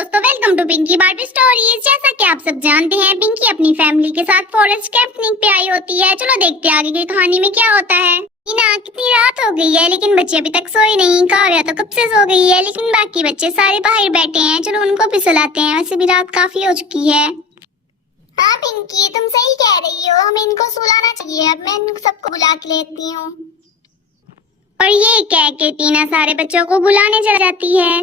दोस्तों, welcome to Pinky Barbie Stories. जैसा कि आप सब जानते हैं, पिंकी अपनी फैमिली के साथ फॉरेस्ट कैंपिंग पे आई होती है। चलो देखते हैं आगे की कहानी में क्या होता है। ना कितनी रात हो गई है लेकिन बच्चे अभी तक सोए नहीं। काव्या तो कब से सो गई है लेकिन बाकी बच्चे सारे बाहर बैठे हैं। चलो उनको भी सुलाते हैं, वैसे भी रात काफी हो चुकी है। हाँ पिंकी, तुम सही कह रही हो, हमें इनको सुलाना चाहिए। अब मैं इन सबको बुला के लेती हूँ। और ये कह के टीना सारे बच्चों को बुलाने चली जाती है।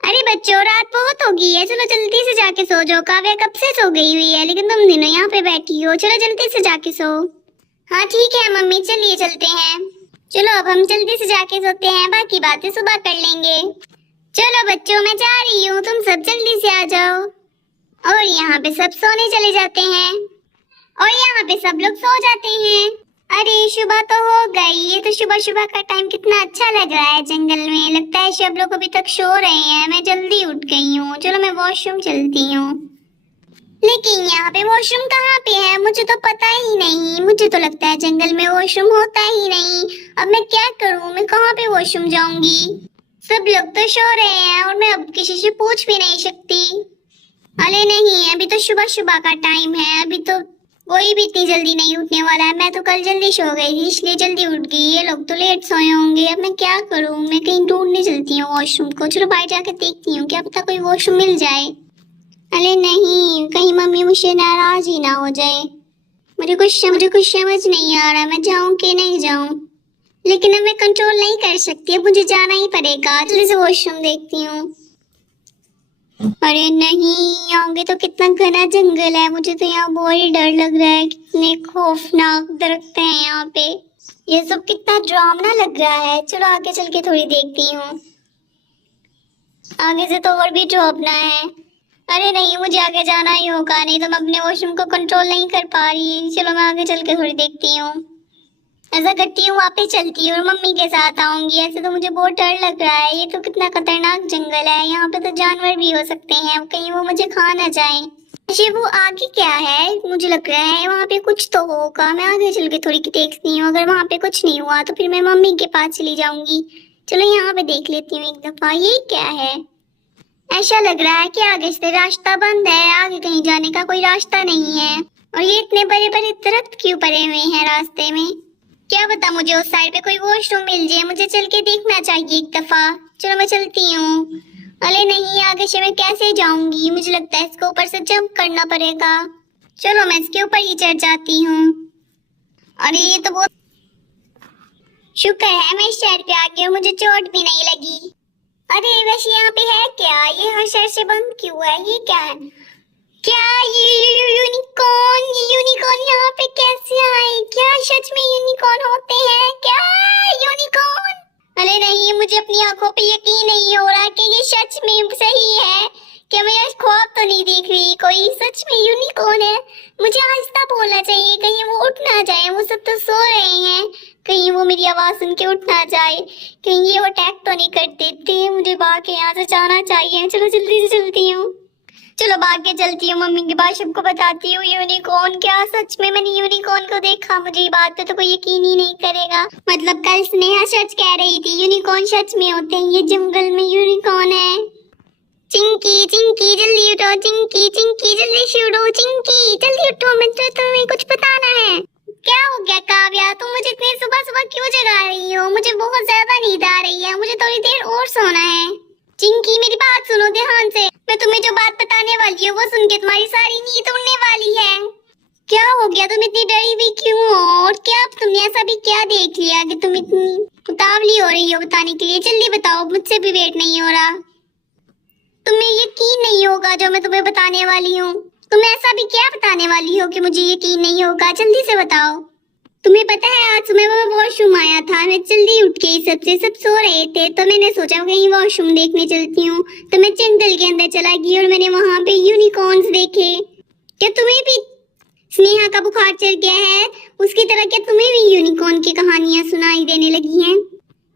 अरे बच्चों, रात बहुत हो गई है, चलो जल्दी से जाके सो जाओ। काव्या कब से सो गई हुई है लेकिन तुम दोनों यहाँ पे बैठी हो। चलो जल्दी से जाके सो। हाँ ठीक है मम्मी, चलिए चलते हैं। चलो अब हम जल्दी से जाके सोते हैं, बाकी बातें सुबह कर लेंगे। चलो बच्चों, मैं जा रही हूँ, तुम सब जल्दी से आ जाओ। और यहाँ पे सब सोने चले जाते हैं और यहाँ पे सब लोग सो जाते हैं। अरे सुबह तो हो गई, ये तो सुबह सुबह का टाइम कितना अच्छा लग रहा है जंगल में। लगता है सब लोग अभी तक सो रहे हैं। मैं जल्दी उठ गई हूँ। चलो मैं वॉशरूम चलती हूँ। लेकिन यहाँ पे वॉशरूम कहाँ पे है, मुझे तो पता ही नहीं। मुझे तो लगता है जंगल में वॉशरूम होता ही नहीं। अब मैं क्या करूँ, मैं कहाँ पे वॉशरूम जाऊंगी। सब लोग तो सो रहे हैं और मैं अब किसी से पूछ भी नहीं सकती। अरे नहीं, अभी तो सुबह सुबह का टाइम है, अभी तो कोई भी इतनी जल्दी नहीं उठने वाला है। मैं तो कल जल्दी सो गई थी इसलिए जल्दी उठ गई। ये लोग तो लेट सोए होंगे। अब मैं क्या करूं, मैं कहीं ढूंढने चलती हूँ वॉशरूम को। चलो बाहर जाकर देखती हूँ, क्या पता कोई वॉशरूम मिल जाए। अरे नहीं, कहीं मम्मी मुझसे नाराज ही ना हो जाए। मुझे कुछ समझ नहीं आ रहा, मैं जाऊं कि नहीं जाऊं। लेकिन अब मैं कंट्रोल नहीं कर सकती, अब मुझे जाना ही पड़ेगा। जल्दी से वॉशरूम देखती हूँ। अरे नहीं, आगे तो कितना घना जंगल है। मुझे तो यहाँ बहुत ही डर लग रहा है। कितने खौफनाक दरख्त हैं यहाँ पे। ये सब कितना डरावना लग रहा है। चलो आगे चल के थोड़ी देखती हूँ। आगे से तो और भी डरावना है। अरे नहीं, मुझे आगे जाना ही होगा, नहीं तो मैं अपने वॉशरूम को कंट्रोल नहीं कर पा रही। चलो मैं आगे चल के थोड़ी देखती हूँ। ऐसा करती हूँ, वापस चलती हूँ और मम्मी के साथ आऊंगी। ऐसे तो मुझे बहुत डर लग रहा है। ये तो कितना खतरनाक जंगल है, यहाँ पे तो जानवर भी हो सकते हैं, कहीं वो मुझे खा ना जाए। अच्छा वो आगे क्या है, मुझे लग रहा है वहाँ पे कुछ तो होगा। मैं आगे चल के थोड़ी देखती हूँ, अगर वहाँ पे कुछ नहीं हुआ तो फिर मैं मम्मी के पास चली जाऊंगी। चलो यहाँ पे देख लेती हूँ एक दफा। ये क्या है, ऐसा लग रहा है कि आगे से रास्ता बंद है, आगे कहीं जाने का कोई रास्ता नहीं है। और ये इतने बड़े बड़े दरख्त क्यों पड़े हुए हैं रास्ते में। क्या पता मुझे उस साइड पे कोई वॉशरूम मिल जाए, मुझे चल के देखना चाहिए एक दफा। चलो मैं चलती हूँ। अरे नहीं, आगे से मैं कैसे जाऊंगी, मुझे लगता है इसके ऊपर से जंप करना पड़ेगा। चलो मैं इसके ऊपर ही चढ़ जाती हूँ। अरे ये तो बहुत शुक्र है मैं इस साइड पे आ गई और मुझे चोट भी नहीं लगी। अरे वैसे यहाँ पे है क्या, ये हर साइड से बंद क्यों है, ये क्या है। क्या ये यूनिकॉर्न यहाँ पे कैसे आए। क्या सच में यूनिकॉर्न होते हैं क्या, यूनिकॉर्न। अरे नहीं, मुझे अपनी आंखों पे यकीन नहीं हो रहा कि ये सच में सही है। क्या मैं आज ख्वाब तो नहीं देख रही, कोई सच में यूनिकॉर्न है। मुझे आहिस्ता बोलना चाहिए, कहीं वो उठ ना जाए। वो सब तो सो रहे हैं, कहीं वो मेरी आवाज सुन के उठ ना जाए, कहीं ये अटैक तो नहीं कर देते। मुझे भाग के यहाँ से जाना चाहिए। चलो जल्दी से चलती हूँ। चलो भाग के चलती हूँ, मम्मी के पास सबको बताती हूँ यूनिकॉर्न। क्या सच में मैंने यूनिकॉर्न को देखा, मुझे ये बात पे तो कोई यकीन ही नहीं करेगा। मतलब कल स्नेहा सच कह रही थी, यूनिकॉर्न सच में होते हैं, ये जंगल में यूनिकॉर्न है। चिंकी चिंकी जल्दी उठो, चिंकी चिंकी जल्दी से उठो, चिंकी जल्दी उठो, मुझे तुम्हें कुछ बताना है। क्या हो गया काव्या, तुम मुझे इतनी सुबह सुबह क्यों जगा रही हो। मुझे बहुत ज्यादा नींद आ रही है, मुझे थोड़ी देर और सोना है। चिंकी मेरी बात सुनो ध्यान से, मैं तुम्हें जो बात बताने वाली हूँ वो सुन के तुम्हारी सारी नींद उड़ने वाली है। क्या हो गया, तुम इतनी डरी हुई क्यों हो, और क्या तुमने ऐसा भी क्या देख लिया कि तुम इतनी उतावली हो रही हो बताने के लिए। जल्दी बताओ, मुझसे भी वेट नहीं हो रहा। तुम्हें यकीन नहीं होगा जो मैं तुम्हें बताने वाली हूँ। तुम ऐसा भी क्या बताने वाली हो कि मुझे यकीन नहीं होगा, जल्दी से बताओ। तुम्हें पता है आज सुबह मैं वॉशरूम आया था, मैं जल्दी उठ गई, सब सो रहे थे, तो मैंने सोचा कहीं वॉशरूम देखने चलती हूँ। तो मैं जंगल के अंदर चला गई और मैंने वहाँ पे यूनिकॉर्न्स देखे। क्या तुम्हें भी स्नेहा का बुखार चढ़ गया है, उसकी तरह क्या तुम्हें भी यूनिकॉर्न की कहानियां सुनाई देने लगी हैं।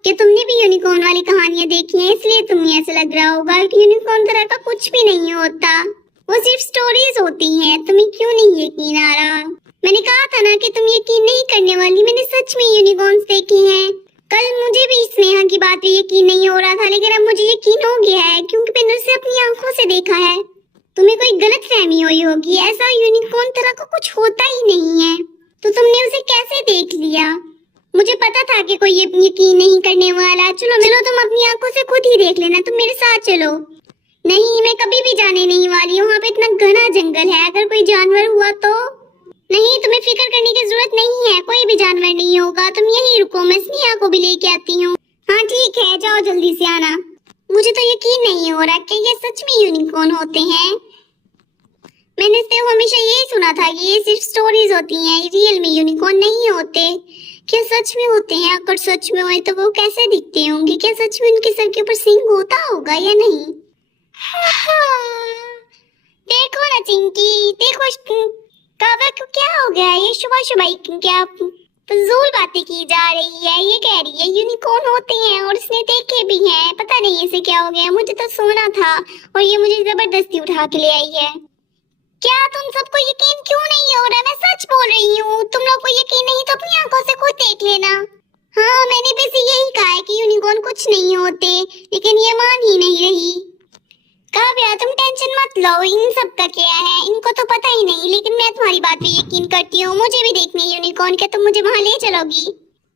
क्या तुमने भी यूनिकॉर्न वाली कहानियां देखी हैं, इसलिए तुम्हें ऐसा लग रहा होगा कि यूनिकॉर्न तरह का कुछ भी नहीं होता, वो सिर्फ स्टोरीज होती हैं। तुम्हें क्यों नहीं यकीन आ रहा। मैंने कहा था ना कि तुम यकीन नहीं करने वाली, मैंने सच में यूनिकॉर्न्स देखे हैं। कल मुझे भी स्नेहा की बात पे यकीन नहीं हो रहा था, लेकिन अब मुझे यकीन हो गया है क्योंकि मैंने उसे अपनी आंखों से देखा है। तुम्हें कोई गलतफहमी हुई होगी, ऐसा यूनिकॉर्न तरह का कुछ होता ही नहीं है, तो तुमने उसे कैसे देख लिया? मुझे पता था कि कोई यकीन नहीं करने वाला। चलो चलो, तुम अपनी आंखों से खुद ही देख लेना, तुम मेरे साथ चलो। नहीं, मैं कभी भी जाने नहीं वाली, वहाँ पे इतना घना जंगल है, अगर कोई जानवर हुआ तो। नहीं, तुम्हें फिक्र करने की जरूरत नहीं है, कोई भी जानवर नहीं होगा, तुम यहीं रुको, मैं स्नेहा को भी लेके आती हूँ। हाँ ठीक है, जाओ जल्दी से आना। मुझे तो यकीन नहीं हो रहा कि ये सच में यूनिकॉर्न होते हैं। मैंने तो हमेशा यही सुना था कि ये सिर्फ स्टोरीज होती हैं, रियल में यूनिकॉर्न नहीं होते। क्या सच में होते हैं? अगर सच में होए तो वो कैसे दिखते होंगे? क्या सच में उनके सर के ऊपर सींग होता होगा या नहीं? देखो ना चिंकी, देखो काव्या को क्या हो गया? ये सुबह सुबह क्या फजूल बातें की जा रही है? ये कह रही है यूनिकॉर्न होते हैं और इसने देखे भी हैं। पता नहीं इसे क्या हो गया, मुझे तो सोना था और ये मुझे जबरदस्ती उठा के ले आई है। क्या तुम सबको यकीन क्यों नहीं हो रहा? मैं सच बोल रही हूँ, तुम लोग को यकीन नहीं तो अपनी आंखों से खुद देख लेना। हाँ, मैंने भी इसे यही कहा है कि यूनिकॉर्न कुछ नहीं होते, लेकिन ये मान ही नहीं रही। काव्या तुम टेंशन मत लो, इन सब का क्या है, इनको तो पता ही नहीं, लेकिन मैं तुम्हारी बात पे यकीन करती हूँ। मुझे भी देखनी है यूनिकॉर्न, क्या तुम मुझे वहाँ ले चलोगी?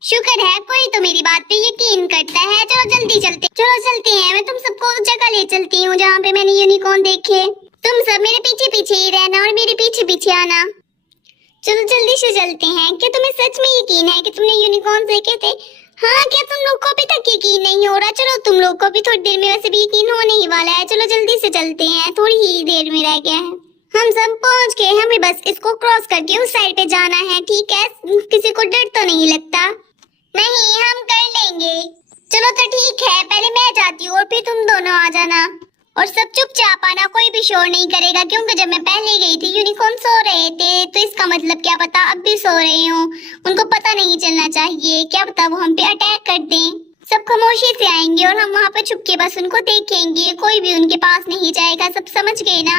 शुक्र है कोई तो मेरी बात पे यकीन करता है। चलो जल्दी चलते हैं, मैं तुम सबको उस जगह ले चलती हूँ जहाँ पे मैंने यूनिकॉर्न देखे। तुम सब मेरे पीछे पीछे ही रहना और मेरे पीछे पीछे आना। चलो जल्दी से चलते हैं। क्या तुम्हें सच में यकीन है कि तुमने यूनिकॉर्न देखे थे? हाँ, क्या तुम लोग को अभी तक यकीन नहीं हो रहा? चलो तुम लोग को भी थोड़ी देर में वैसे भी यकीन होने ही वाला है। चलो जल्दी से चलते हैं, थोड़ी ही देर में रह गया है। हम सब पहुंच गए, हमें बस इसको क्रॉस करके उस साइड पे जाना है। ठीक है, किसी को डर तो नहीं लगता? नहीं, हम कर लेंगे। चलो तो ठीक है, पहले मैं जाती हूँ और फिर तुम दोनों आ जाना। और सब चुपचाप आना, कोई भी शोर नहीं करेगा, क्योंकि जब मैं पहले गई थी यूनिकॉर्न सो रहे थे, तो इसका मतलब क्या पता अब भी सो रहे हो। उनको पता नहीं चलना चाहिए, क्या पता वो हम पे अटैक कर दें। सब खामोशी से आएंगे और हम वहाँ पे छुप के बस उनको देखेंगे, कोई भी उनके पास नहीं जाएगा। सब समझ गए ना?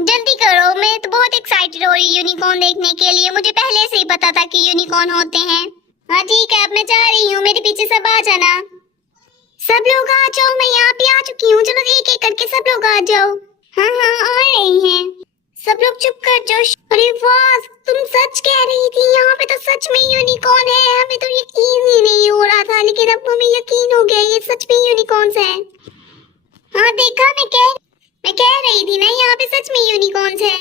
जल्दी करो, मैं तो बहुत एक्साइटेड हो रही यूनिकॉर्न देखने के लिए। मुझे पहले से ही पता था कि यूनिकॉर्न होते हैं। हाँ ठीक है, अब मैं जा रही हूँ, मेरे पीछे सब आ जाना। सब लोग आ जाओ, मैं यहाँ पे आ चुकी हूँ। चलो एक एक करके सब लोग आ जाओ। हाँ हाँ, आ रहे हैं। सब लोग चुप कर जाओ। अरे वाह, तुम सच कह रही थी, यहाँ पे तो सच में यूनिकॉर्न है। हमें तो यकीन ही नहीं हो रहा था, लेकिन अब हमें यकीन हो गया, ये सच में यूनिकॉर्न्स है। हाँ देखा, मैं कह रही थी ना, यहाँ पे सच में यूनिकॉर्न्स है।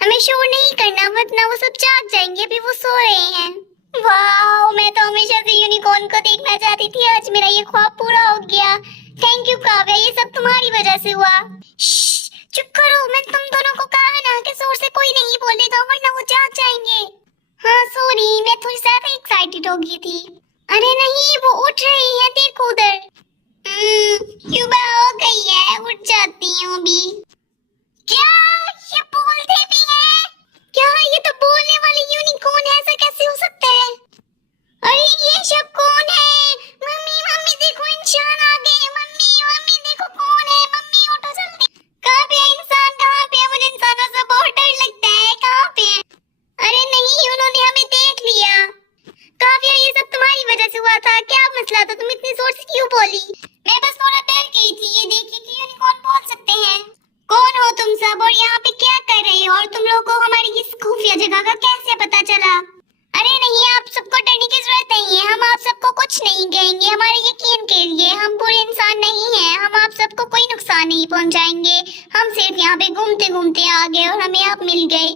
हमें शोर नहीं करना, वरना वो सब जाग जाएंगे, अभी वो सो रहे हैं। वाह, मैं तो हमेशा से यूनिकॉर्न को देखना चाहती थी, आज मेरा ये ख्वाब पूरा हो गया। थैंक यू काव्या, ये सब तुम्हारी वजह से हुआ। चुप करो, मैं तुम दोनों को कहा ना कि जोर से कोई नहीं बोलेगा, वरना वो जाग जाएंगे। हाँ सॉरी, मैं थोड़ी ज्यादा एक्साइटेड हो गई थी। अरे नहीं, वो उठ रही है, देखो उधर। सुबह हो गई है, उठ जाती हूँ अभी। क्या ये बोलते भी हैं? क्या ये तो बोलने वाली यूनिकॉर्न है, ऐसा कैसे हो सकता है? अरे ये सब कौन है? मम्मी मम्मी देखो, इंसान आ गए। मम्मी मम्मी देखो कौन है? मम्मी उठो जल्दी। कहाँ पे है इंसान? कहाँ पे है? मुझे इंसानों से बहुत डर लगता है, कहाँ पे है? अरे नहीं, उन्होंने हमें देख लिया। काव्या, ये सब तुम्हारी वजह से हुआ था। क्या मसला था? तुम इतनी जोर से क्यों बोली? मैं बस थोड़ा डर गई थी, ये देखी कि यूनिकॉर्न बोल सकते हैं। कौन हो तुम सब और यहाँ पे क्या कर रहे हो? और तुम लोगों को हमारी इस खुफिया जगह का कैसे पता चला? अरे नहीं, आप सबको डरने की जरूरत नहीं है, हम आप सबको कुछ नहीं कहेंगे। हमारे यकीन के लिए, हम बुरे इंसान नहीं हैं, हम आप सबको कोई नुकसान नहीं पहुंचाएंगे। हम सिर्फ यहाँ पे घूमते घूमते आ गए और हमें आप मिल गए।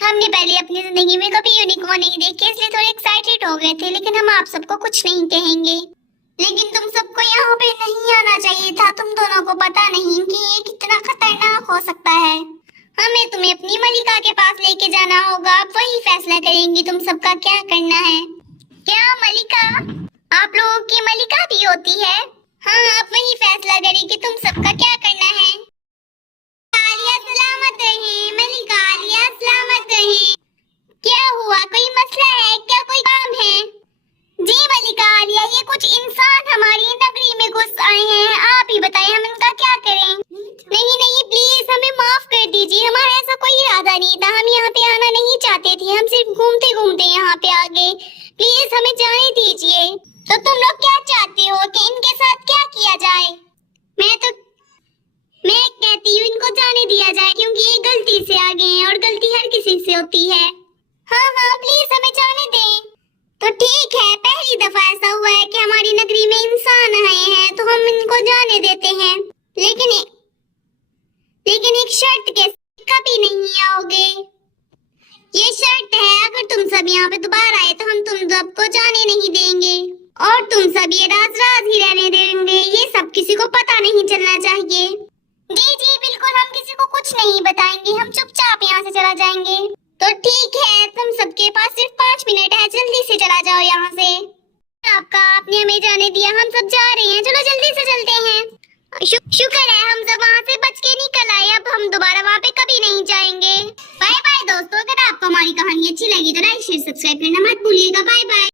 हमने पहले अपनी जिंदगी में कभी यूनिकॉर्न नहीं देखे, इसलिए थोड़े एक्साइटेड हो गए थे, लेकिन हम आप सबको कुछ नहीं कहेंगे। लेकिन तुम सबको यहाँ पे नहीं आना चाहिए था, तुम दोनों को पता नहीं कि ये कितना खतरनाक हो सकता है। हमें तुम्हें अपनी मलिका के पास लेके जाना होगा, आप वही फैसला करेंगी तुम सबका क्या करना है। क्या मलिका? आप लोगों की मलिका भी होती है? हाँ, आप वही फैसला करेंगे तुम सबका क्या करना है। आलिया सलामत रहे, मलिका आलिया सलामत रहे। क्या हुआ, कोई मसला है क्या? कोई काम है? जी मलिका आलिया, ये कुछ इंसान हमारी नगरी में घुस आए हैं, आप ही बताएं हम इनका क्या करें। नहीं नहीं, प्लीज हमें माफ कर दीजिए, हमारा ऐसा कोई इरादा नहीं था, हम यहाँ पे आना नहीं चाहते थे, हम सिर्फ घूमते घूमते यहाँ पे आ गए, प्लीज हमें जाने दीजिए। तो तुम लोग क्या होती है। हाँ हाँ प्लीज हमें जाने दें। तो ठीक है, पहली दफा ऐसा हुआ है कि हमारी नगरी में इंसान आए हैं तो हम इनको जाने देते हैं, लेकिन एक शर्त के साथ, कभी नहीं आओगे। ये शर्त है, अगर तुम सब यहाँ पे दोबारा आए तो हम तुम सबको जाने नहीं देंगे और तुम सब ये राज ही रहने देंगे। ये सब किसी को पता नहीं चलना चाहिए। जी जी बिल्कुल, हम किसी को कुछ नहीं बताएंगे, हम चुपचाप यहाँ से चला जाएंगे। तो ठीक है, तुम सबके पास सिर्फ 5 मिनट है, जल्दी से चला जाओ यहाँ से। आपने हमें जाने दिया, हम सब जा रहे हैं, चलो जल्दी से चलते हैं। शुक्र है हम सब वहाँ से बच के निकल आए, अब हम दोबारा वहाँ पे कभी नहीं जाएंगे। बाय बाय दोस्तों, अगर आपको हमारी कहानी अच्छी लगी तो लाइक शेयर सब्सक्राइब करना मत भूलिएगा। Bye bye.